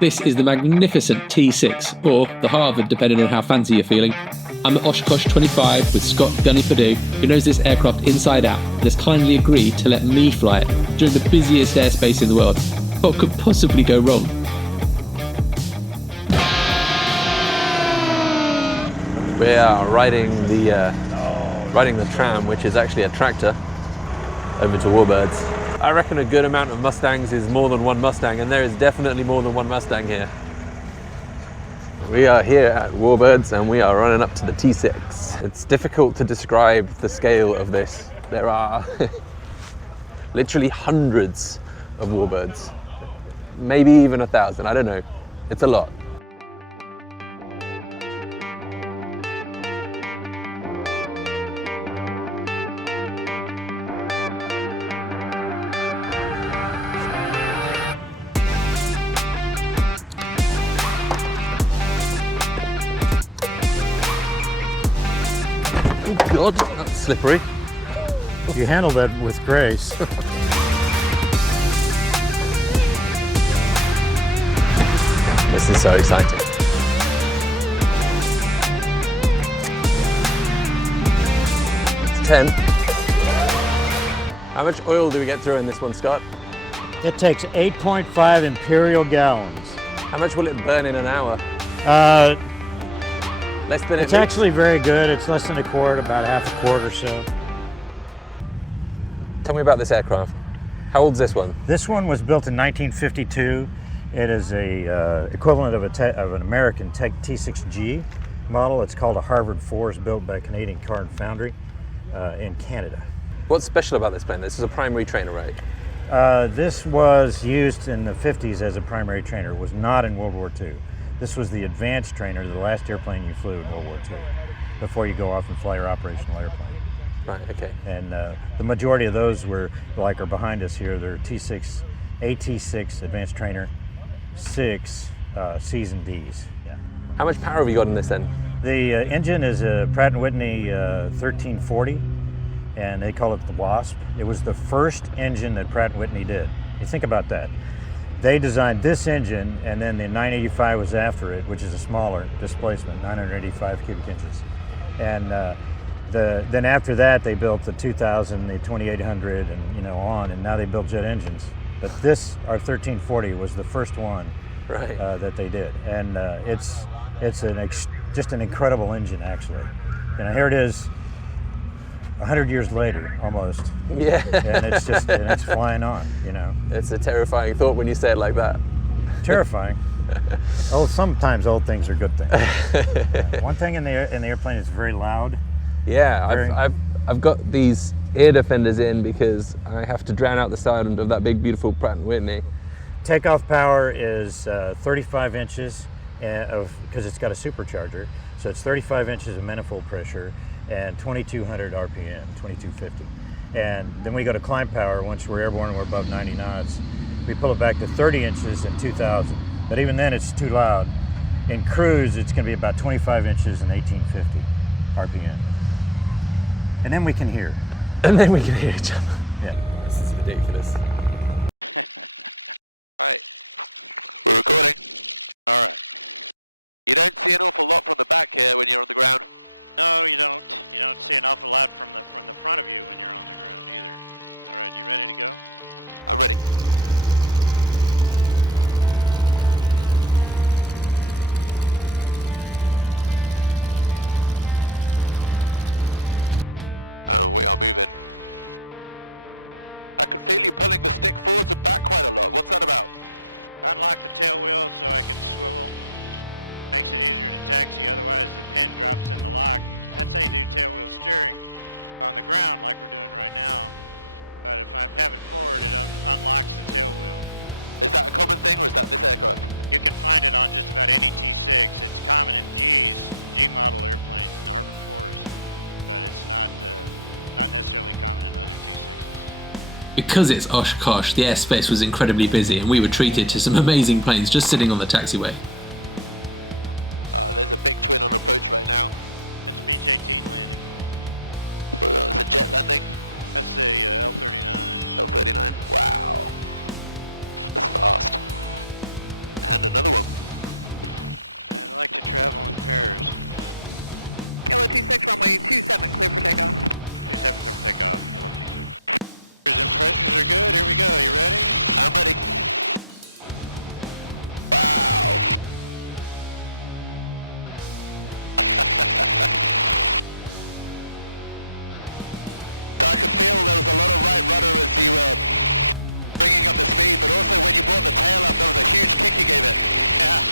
This is the magnificent T-6, or the Harvard, depending on how fancy you're feeling. I'm at Oshkosh 25 with Scott Gunny Perdue, who knows this aircraft inside out and has kindly agreed to let me fly it during the busiest airspace in the world. What could possibly go wrong? We are riding the tram, which is actually a tractor, over to Warbirds. I reckon a good amount of Mustangs is more than one Mustang, and there is definitely more than one Mustang here. We are here at Warbirds and we are running up to the T-6. It's difficult to describe the scale of this. There are literally hundreds of Warbirds, maybe even 1,000, I don't know. It's a lot. Oh God, that's slippery. You handled that with grace. This is so exciting. It's 10. How much oil do we get through in this one, Scott? It takes 8.5 imperial gallons. How much will it burn in an hour? Less than It's actually very good. It's less than a quart, about half a quart or so. Tell me about this aircraft. How old's this one? This one was built in 1952. It is a equivalent of an American T-6G model. It's called a Harvard 4. It's built by a Canadian car and foundry in Canada. What's special about this plane? This is a primary trainer, right? This was used in the 50s as a primary trainer. It was not in World War II. This was the advanced trainer, the last airplane you flew in World War II, before you go off and fly your operational airplane. Right, okay. And the majority of those are behind us here. They're T6, AT6 advanced trainer, 6 C's and D's. Yeah. How much power have you got in this then? The engine is a Pratt & Whitney 1340, and they call it the Wasp. It was the first engine that Pratt & Whitney did. You think about that. They designed this engine, and then the 985 was after it, which is a smaller displacement, 985 cubic inches. And then after that, they built the 2000, the 2800, and on, and now they build jet engines. But this, our 1340, was the first one right. That they did, and it's just an incredible engine, actually. And here it is, 100 years later, almost. Yeah. And it's flying on, It's a terrifying thought when you say it like that. Terrifying. Sometimes old things are good things. Yeah. One thing in the airplane is very loud. Yeah, I've got these ear defenders in because I have to drown out the sound of that big, beautiful Pratt & Whitney. Takeoff power is 35 inches because it's got a supercharger. So it's 35 inches of manifold pressure and 2,200 RPM, 2,250. And then we go to climb power. Once we're airborne and we're above 90 knots, we pull it back to 30 inches and 2,000. But even then, it's too loud. In cruise, it's going to be about 25 inches and 1,850 RPM. And then we can hear. And then we can hear each other. Yeah. This is ridiculous. Right. We're recording. All right. You don't see an awful lot from the back here when you're on the ground. No, you don't. You don't see an awful lot from the front of you when you're on the ground either. All right, you ready to go? I'm ready. Oh, we are moving. I can feel you pulling the stick forwards and back quite a lot. What's that about? Unlock the tail wheel so I can swivel. Makes it easier to taxi, otherwise the pin drops in the lock. That's how you do tail wheel steering on the ground like we're doing right now. But if I have it forward, it unlocks the tail wheel. Is that a common thing or is that this aircraft? You can find it on just about any T6. It's common in G model airplanes and Harvard 4s, but it's not necessarily common in other T6s. Because it's Oshkosh, the airspace was incredibly busy and we were treated to some amazing planes just sitting on the taxiway. There's a big twin on approach right now. That's a Beech 18 landing. It's a jet landing. That's a L-39. L-39. Wow. That's fast. And another one. I like to travel in pairs. Yellow T-6, runway 27, clear for takeoff. 27, clear for takeoff, Yellow T-6. Pressures and pressures are good, here we go, you ready? I'm ready. Wow. I could feel there was a lot of right rudder as you were bringing up the speed, but also when you brought the tail up, there was a huge kick you gave it. Yeah.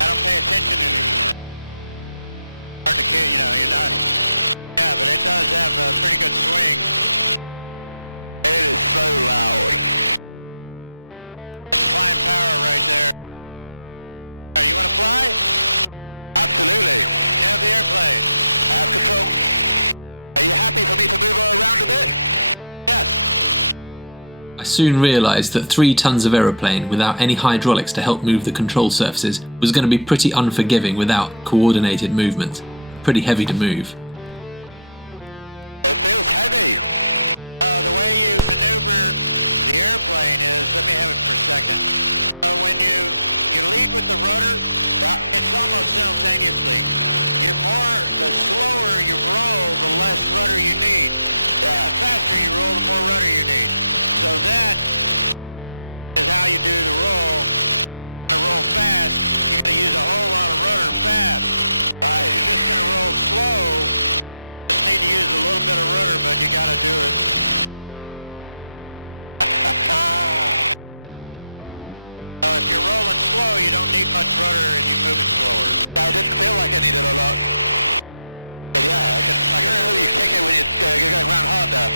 I don't pay attention anymore. Hard to get, you're not. Yeah, but it does have a pretty good swing. It is so loud. That's flying power right there. Alright, you want to fly? Absolutely. You have the airplane. I have control. Are you happy for me to move her around a bit? Yes. I soon realised that 3 tons of aeroplane without any hydraulics to help move the control surfaces was going to be pretty unforgiving without coordinated movement. Pretty heavy to move. It feels heavy. The way you maneuver the airplane is, let me have it for a second. When you lead with the rudder, it's almost simultaneously. The slower you roll, the less rudder you need. And the faster you roll, the more rudder you need. So that is how you do the roll. To roll fast, you got to use a whole lot of rudder fast. If you're just going to roll slow, you just need to use a little bit of rudder, but you got to do it. If you're rolling slow, you don't need much rudder and you move it slower. I didn't feel like I needed a lot. But yeah, I can feel you kick it when you're going round hard there.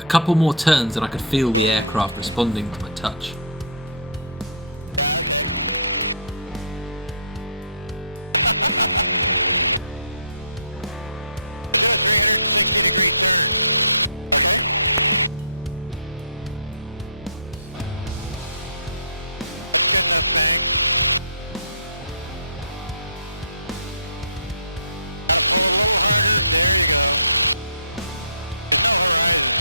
A couple more turns and I could feel the aircraft responding to my touch. Yeah, okay. Do a 360-degree turn. Okay. That's good enough, Bank. Gotta pull a little harder. There you go. There's no horizon.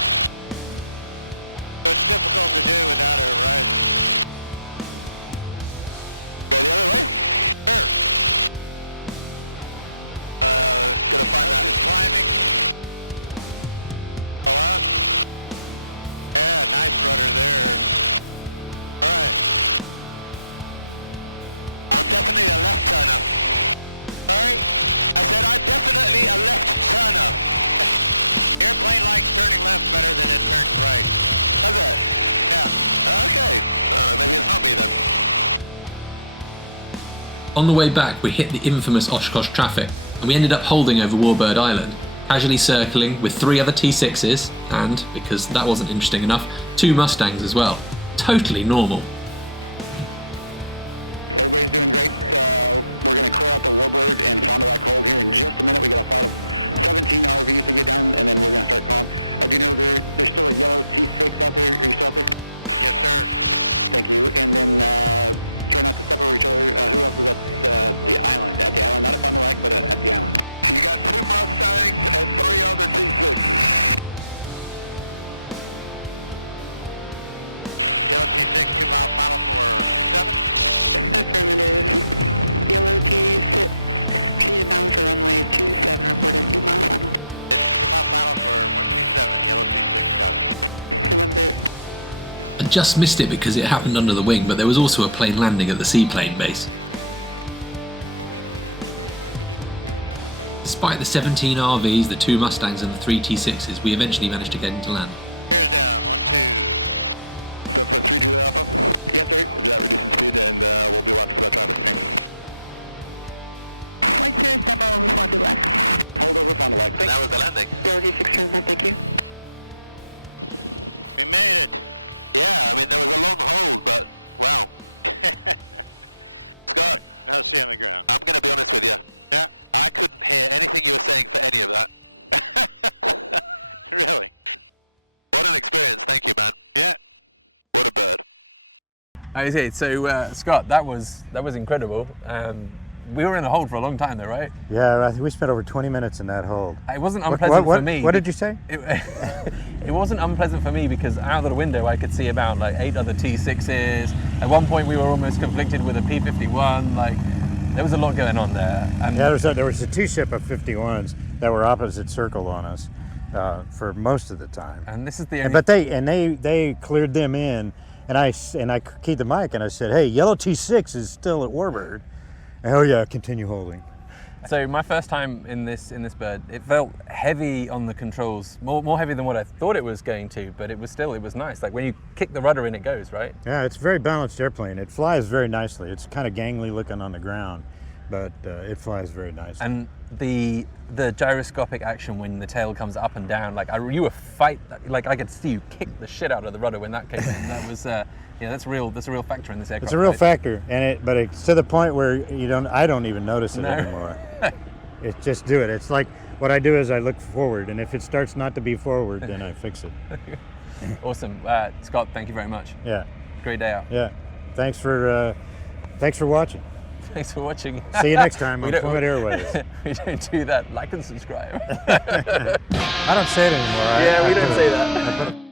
So it's difficult to do without a horizon. Go the other way? Sure. Gonna find that. Just climbing. Pull out. Yeah, nice rudder there. Alright. I'm definitely a left turner. Sorry? I said I'm definitely a left turner. Airplane likes turning left better than it turns right. Does it? Yeah. Okay. Maybe it's not me then. On the way back, we hit the infamous Oshkosh traffic, and we ended up holding over Warbird Island, casually circling with 3 other T-6s, and, because that wasn't interesting enough, 2 Mustangs as well. Totally normal. Everybody's doing great. We're going to clear out the Warbird and Fond du Lac hold here in just a minute. We got a flight of 17 RVs to get down, and then we're going to start calling. I do know there's still a yellow T6 out there. Are you still out there? Yes, sir. Thank you. And then try not to step over each other. Who else is at the island? At the island, not at Fond du Lac, but at the island. You got 2 Mustangs and 3 other T6s. Yellow T6, 2 mile final for 27. Affirmative. Yellow T6, proceed bound for runway 27, reported 2 mile final. It's 2 mile final for 127, Yellow T6, copy. November. I just missed it because it happened under the wing, but there was also a plane landing at the seaplane base. Despite the 17 RVs, the 2 Mustangs and the 3 T6s, we eventually managed to get into land. Here's down, 1, 2. So for 3 Julia Alpha? Yes, sir. Roger that, reducing speed, and we'll be watching for that traffic. Thanks. White Cirrus demo over Fond du Lac. Hold over Fond du Lac. Thank That was the landing. Yellow T6 turns back, thank you. We made it. Yeah, I mean, there was a long hold, but wow. Scott, Now see on the ground. I'm going to be honest with you. Yeah? I couldn't hear anything you were saying for any of that. Really? What an experience, thank you, man. Yeah. What a bird. Okay, so Scott, that was incredible. we were in the hold for a long time though, right? Yeah, I think we spent over 20 minutes in that hold. It wasn't unpleasant for me. What did you say? It wasn't unpleasant for me because out of the window I could see about like 8 other T-6s. At one point we were almost conflicted with a P-51. Like there was a lot going on there. And yeah, there was a two-ship of 51s that were opposite circle on us for most of the time. And this is the only... But they cleared them in, and I keyed the mic and I said, "Hey, yellow T6 is still at warbird." Oh yeah, continue holding. So my first time in this bird, it felt heavy on the controls, more heavy than what I thought it was going to, but it was nice. Like when you kick the rudder in, it goes, right? Yeah, it's a very balanced airplane. It flies very nicely. It's kind of gangly looking on the ground, but it flies very nicely. And the gyroscopic action when the tail comes up and down, like I could see you kick the shit out of the rudder when that came in. That was that's a real factor in this aircraft. It's a real factor, but it's to the point where I don't even notice it anymore. It's just do it. It's like what I do is I look forward, and if it starts not to be forward, then I fix it. Awesome, Scott. Thank you very much. Yeah. Great day out. Yeah. Thanks for watching. Thanks for watching. See you next time on Fluid Airways. We don't do that. Like and subscribe. I don't say it anymore. Yeah, we don't say that.